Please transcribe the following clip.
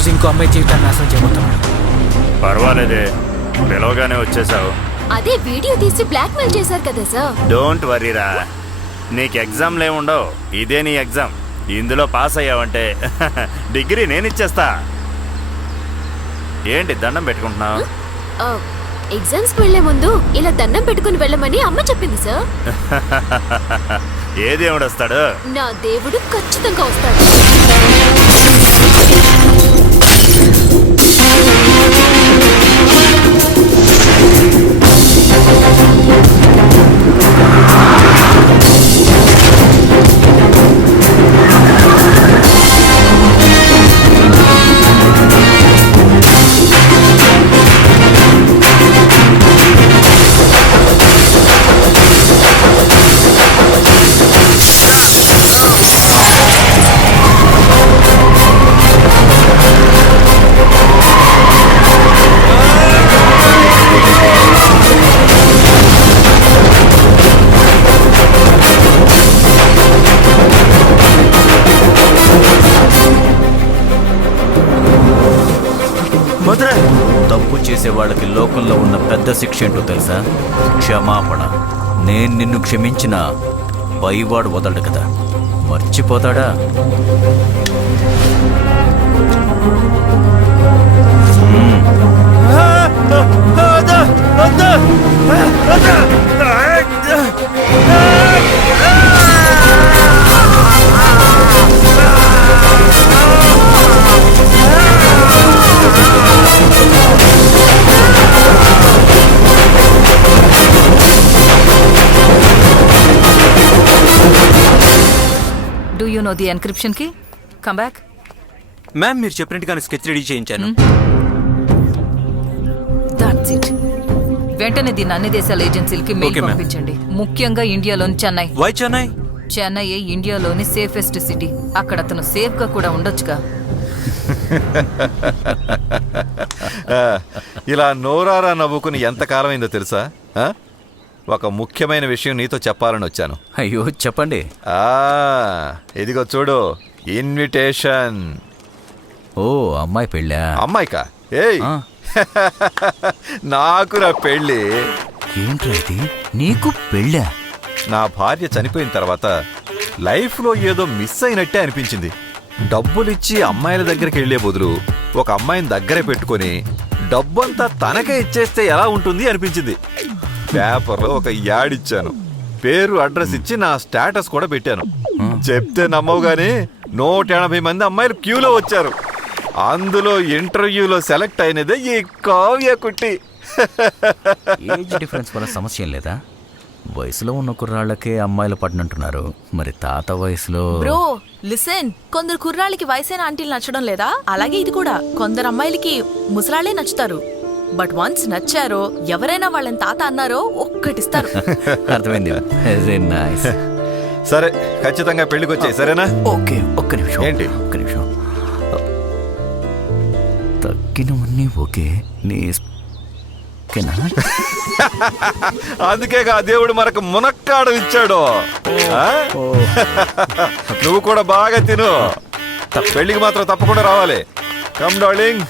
రోజు ఇంకో అమ్మాయి జీవితాన్ని నాశనం చేయబోతున్నాడు. పర్వాలేదే, పిలవగానే వచ్చేసావు. అదే వీడియో తీసి బ్లాక్మెయిల్ చేశారు కదా సార్. డోంట్ వరీరా, నీకు ఎగ్జామ్లు ఏముండవు. ఇదే నీ ఎగ్జామ్. ఇందులో పాస్ అయ్యావంటే డిగ్రీ నేను ఇచ్చేస్తా. ఏంటి దండం పెట్టుకుంటున్నావు? ఎగ్జామ్స్ కి వెళ్లే ముందు ఇలా దండం పెట్టుకుని వెళ్ళమని అమ్మ చెప్పింది సార్. ఏ దేవుడు వస్తాడు? నా దేవుడు ఖచ్చితంగా వస్తాడు. తప్పు చేసే వాళ్ళకి లోకంలో ఉన్న పెద్ద శిక్ష ఏంటో తెలుసా? క్షమాపణ. నేను నిన్ను క్షమించిన పైవాడు వదలడు కదా, మర్చిపోతాడా? Do you know the encryption key? Come back. Ma'am, మీరు చెప్పినట్టుగానే స్కెచ్ రెడీ చేయించాను. That's it. వెంటనే దీన్ని అన్ని దేశాల ఏజెన్సీలకి మెయిల్ Okay, ma'am. పంపించండి. ముఖ్యంగా ఇండియాలోని చెన్నై. వై చెన్నై? చెన్నై ఇండియాలోని సేఫెస్ట్ సిటీ. అక్కడ అతను సేఫ్ గా కూడా ఉండొచ్చుగా. ఇలా నోరారా నవ్వుకుని ఎంతకాలమైందో తెలుసా? ఒక ముఖ్యమైన విషయం నీతో చెప్పాలని వచ్చాను. అయ్యో చెప్పండి. ఇదిగో చూడు, ఇన్విటేషన్. ఓ అమ్మాయి పెళ్ళా? అమ్మాయికా? ఏయ్ నాకు నా పెళ్ళి. ఏంట్రా ఇది, నీకు పెళ్ళా? నా భార్య చనిపోయిన తర్వాత లైఫ్లో ఏదో మిస్ అయినట్టే అనిపించింది. డబ్బులిచ్చి అమ్మాయిల దగ్గరికి వెళ్లే బదులు ఒక అమ్మాయిని దగ్గరే పెట్టుకొని డబ్బంతా తనకే ఇచ్చేస్తే ఎలా ఉంటుంది అనిపించింది. పేపర్లో ఒక యాడ్ ఇచ్చాను, పేరు అడ్రస్ ఇచ్చి నా స్టేటస్ కూడా పెట్టాను. చెప్తే నమ్మవు గానీ 180 మంది అమ్మాయిలు క్యూలో వచ్చారు. అందులో ఇంటర్వ్యూలో సెలెక్ట్ అయినదే ఈ కావ్య కుట్టి. ఏజ్ డిఫరెన్స్ వల్ల సమస్య ఏం లేదా? వయసులో ఉన్న కుర్రాళ్ళకే అమ్మాయిలు పడినంటున్నారు, మరి తాత వయసులో? బ్రో లిసన్, కొందరు కుర్రాళ్ళకి వయసైన ఆంటీలు నచ్చడం లేదా? అలాగే ఇది కూడా కొందరు అమ్మాయిలకి ముసలాళ్లే నచ్చుతారు. బట్ వన్స్ నచ్చారో, ఎవరైనా వాళ్ళని తాత అన్నారో ఒక్కటిస్తారు. అర్థమైంది. Very nice. సరే, ఖచ్చితంగా పెళ్లికి వచ్చాయి, సరేనా? ఓకే, ఒక్క నిమిషం. ఏంటి? ఒక్క నిమిషం. తగ్గినవన్నీ ఓకే, నీ అందుకేగా దేవుడు మనకు మునక్కాడు ఇచ్చాడు. నువ్వు కూడా బాగా తిను, పెళ్లికి మాత్రం తప్పకుండా రావాలి. Come darling.